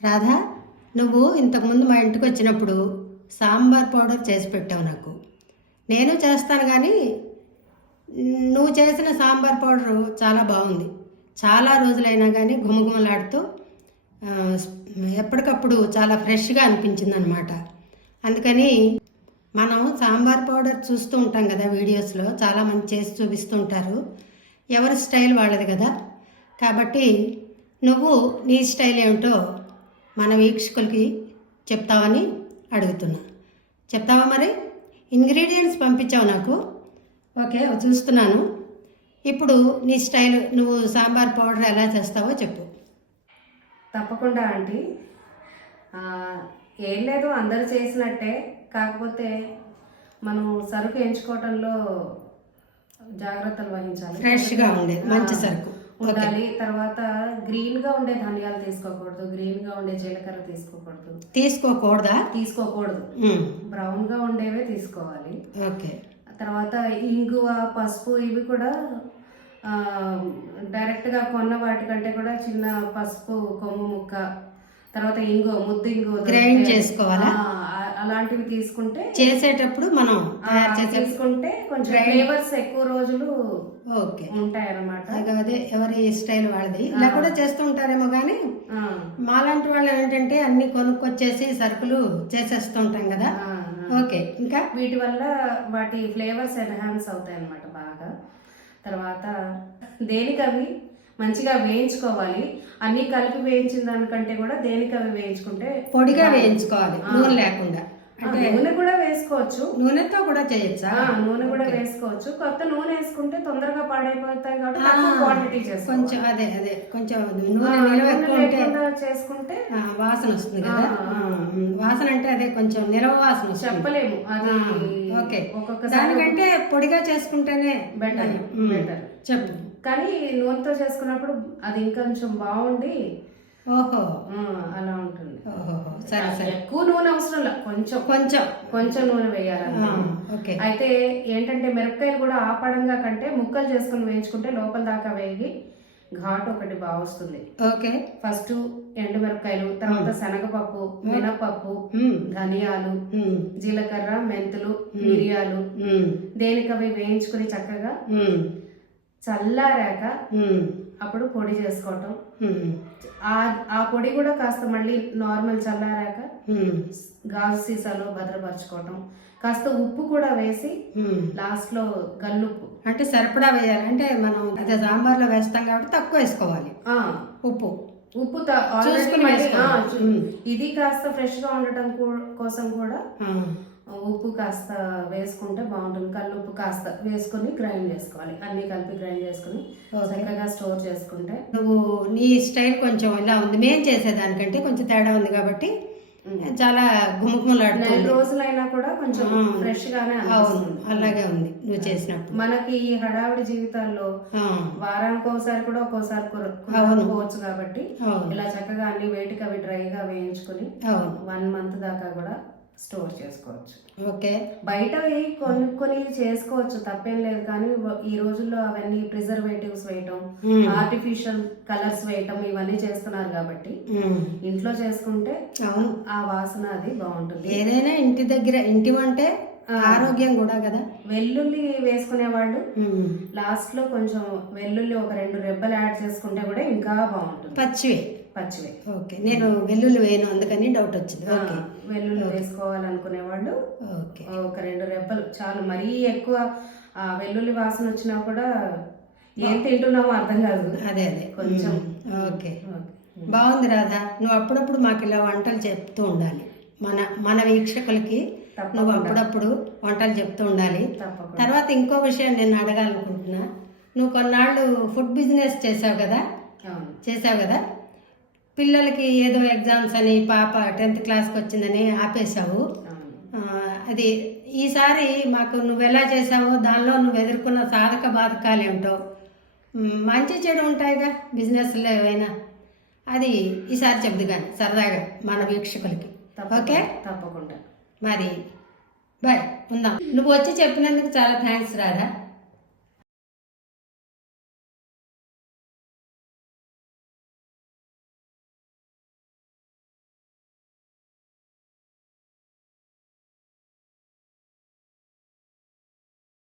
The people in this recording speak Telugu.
రాధా, నువ్వు ఇంతకుముందు మా ఇంటికి వచ్చినప్పుడు సాంబార్ పౌడర్ చేసి పెట్టావు నాకు. నేను చేస్తాను కానీ నువ్వు చేసిన సాంబార్ పౌడరు చాలా బాగుంది. చాలా రోజులైనా కానీ గుమగుమలాడుతూ ఎప్పటికప్పుడు చాలా ఫ్రెష్గా అనిపించింది అనమాట. అందుకని మనం సాంబార్ పౌడర్ చూస్తూ ఉంటాం కదా, వీడియోస్లో చాలామంది చేసి చూపిస్తూ ఉంటారు. ఎవరి స్టైల్ వాళ్ళది కదా. కాబట్టి నువ్వు నీ స్టైల్ ఏమిటో మన వీక్షకులకి చెప్తావని అడుగుతున్నా. చెప్తావా మరి? ఇంగ్రీడియంట్స్ పంపించావు నాకు. ఓకే, చూస్తున్నాను. ఇప్పుడు నీ స్టైల్, నువ్వు సాంబార్ పౌడర్ ఎలా చేస్తావో చెప్పు. తప్పకుండా ఆంటీ. ఏం లేదు, అందరూ చేసినట్టే. కాకపోతే మనం సరుకు ఎంచుకోవటంలో జాగ్రత్తలు వహించాలి. ఫ్రెష్గా ఉండే మంచి సరుకు ఉండాలి. తర్వాత గ్రీన్గా ఉండే ధనియాలు తీసుకోకూడదు, గ్రీన్గా ఉండే జీలకర్ర తీసుకోకూడదు. బ్రౌన్గా ఉండేవే తీసుకోవాలి. ఓకే. తర్వాత ఇంగువ, పసుపు ఇవి కూడా డైరెక్ట్గా కొన్న వాటికంటే కూడా చిన్న పసుపు కొమ్ము ముక్క, తర్వాత ముద్దు ఇంగువ గ్రైండ్ చేసుకోవాలా? అలాంటివి తీసుకుంటే చేసేటప్పుడు మనం తీసుకుంటే కొంచెం ఫ్లేవర్స్ ఎక్కువ రోజులు ఓకే ఉంటాయి అన్నమాట. అదే ఎవరి స్టైల్ వాళ్ళది. ఇలా కూడా చేస్తూ ఉంటారేమో కానీ మాలాంటి వాళ్ళు ఏంటంటే అన్ని కొనుక్కొచ్చేసి సరుకులు చేసేస్తూ ఉంటాం కదా. ఓకే. ఇంకా వీటి వల్ల వాటి ఫ్లేవర్స్ ఎన్హాన్స్ అవుతాయి అన్నమాట బాగా. తర్వాత దేనికి అవి మంచిగా వేయించుకోవాలి. అన్ని కలిపి వేయించిన దానికంటే కూడా దేనికి అవి వేయించుకుంటే పొడిగా వేయించుకోవాలి, నూనె లేకుండా. అంటే నూనె కూడా వేసుకోవచ్చు, నూనెతో కూడా చేయొచ్చా? నూనె కూడా వేసుకోవచ్చు. కొత్త నూనె వేసుకుంటే తొందరగా పాడైపోతాయి కాబట్టి తక్కువ క్వాంటిటీ కొంచెం అదే కొంచెం నూనె చేసుకుంటే వాసన వస్తుంది కదా. వాసన అంటే అదే కొంచెం నిలవ వాసన చెప్పలేము అది. ఓకే. దానికంటే పొడిగా చేసుకుంటేనే బెటర్. చెప్పు. కానీ నూనెతో చేసుకున్నప్పుడు అది ఇంకొంచెం బాగుండి ఓహో అలా ఉంటుంది. సరే సరే. ఎక్కువ నూనె అవసరం లేదు, కొంచెం నూనె వేయాలి. అయితే ఏంటంటే మిరపకాయలు కూడా ఆపడంగా కంటే ముక్కలు చేసుకుని వేయించుకుంటే లోపల దాకా వేగి ఘాటు ఒకటి బాగా వస్తుంది. ఓకే. ఫస్ట్ ఎండు మిరపకాయలు, తర్వాత శనగపప్పు, మినపప్పు, ధనియాలు, జీలకర్ర, మెంతులు, మిరియాలు దేనికి అవి వేయించుకుని చక్కగా చల్లారాక అప్పుడు పొడి చేసుకోవటం. ఆ పొడి కూడా కాస్త మళ్ళీ నార్మల్ చల్లారాక గాజు సీసాలో భద్రపరచుకోవటం. కాస్త ఉప్పు కూడా వేసి లాస్ట్ లో గల్లుప్పు అంటే సరిపడా వేయాలి. అంటే మనం అదే సాంబార్లో వేస్తాం కాబట్టి తక్కువ వేసుకోవాలి ఉప్పు. ఇది కాస్త ఫ్రెష్ గా ఉండటం కోసం కూడా ఉప్పు కాస్త వేసుకుంటే బాగుంటుంది. కల్లుప్పు కాస్త వేసుకుని గ్రైండ్ చేసుకోవాలి. అన్ని కలిపి గ్రైండ్ చేసుకుని చక్కగా స్టోర్ చేసుకుంటే. నువ్వు నీ స్టైల్ కొంచెం ఇలా ఉంది, మేము చేసేదానికంటే కొంచెం తేడా ఉంది కాబట్టి చాలా గుమగుమలాడుతుంది. 4 రోజులైనా కూడా కొంచెం ఫ్రెష్ గానే అలాగే ఉంది నువ్వు చేసినప్పుడు. మనకి హడావిడి జీవితాల్లో వారానికి ఒకసారి కూడా ఒక్కోసారి కొనుక్కోవచ్చు కాబట్టి ఇలా చక్కగా అన్ని వేటికి అవి డ్రైగా వేయించుకుని 1 మంత్ దాకా కూడా స్టోర్ చేసుకోవచ్చు. ఓకే. బయట కొనుక్కొని చేసుకోవచ్చు, తప్పేం లేదు. కానీ ఈ రోజుల్లో అవన్నీ ప్రిజర్వేటివ్స్ వేయటం, ఆర్టిఫిషియల్ కలర్స్ వేయటం ఇవన్నీ చేస్తున్నారు కాబట్టి ఇంట్లో చేసుకుంటే ఆ వాసన అది బాగుంటుంది. ఏదైనా ఇంటి దగ్గర, ఇంటి వంటే ఆరోగ్యం కూడా కదా. వెల్లుల్లి వేసుకునే వాళ్ళు లాస్ట్ లో కొంచెం వెల్లుల్లి ఒక 2 రెబ్బలు యాడ్ చేసుకుంటే కూడా ఇంకా బాగుంటుంది. పచ్చివే. ఓకే. నేను వెల్లుల్లి వేయను, అందుకని డౌట్ వచ్చింది. ఓకే. వెల్లుల్లి వేసుకోవాలనుకునే వాళ్ళు ఒక 2 రెబ్బలు చాలు. మరీ ఎక్కువ వెల్లుల్లి వాసన వచ్చినా కూడా ఏం తింటున్నామో అర్థం కాదు. అదే కొంచెం. ఓకే. బాగుంది రాధా. నువ్వు అప్పుడప్పుడు మాకు ఇలా వంటలు చెప్తూ ఉండాలి. మన వీక్షకులకి నువ్వు అప్పుడప్పుడు వంటలు చెప్తూ ఉండాలి. తర్వాత ఇంకో విషయం నేను అడగాలనుకుంటున్నా. నువ్వు కొన్నాళ్ళు ఫుడ్ బిజినెస్ చేసావు కదా. పిల్లలకి ఏదో ఎగ్జామ్స్ అని పాప 10th క్లాస్కి వచ్చిందని ఆపేశావు. అది ఈసారి మాకు నువ్వు ఎలా చేసావో, దానిలో నువ్వు ఎదుర్కొన్న సాధక బాధకాలు ఏమిటో, మంచి చెడు ఉంటాయిగా బిజినెస్లో ఏవైనా, అది ఈసారి చెప్దు కానీ సరదాగా మన వీక్షకులకి. ఓకే. తప్పకుండా. మరి బాయ్, ఉందాం. నువ్వు వచ్చి చెప్పినందుకు చాలా థ్యాంక్స్ రాధా.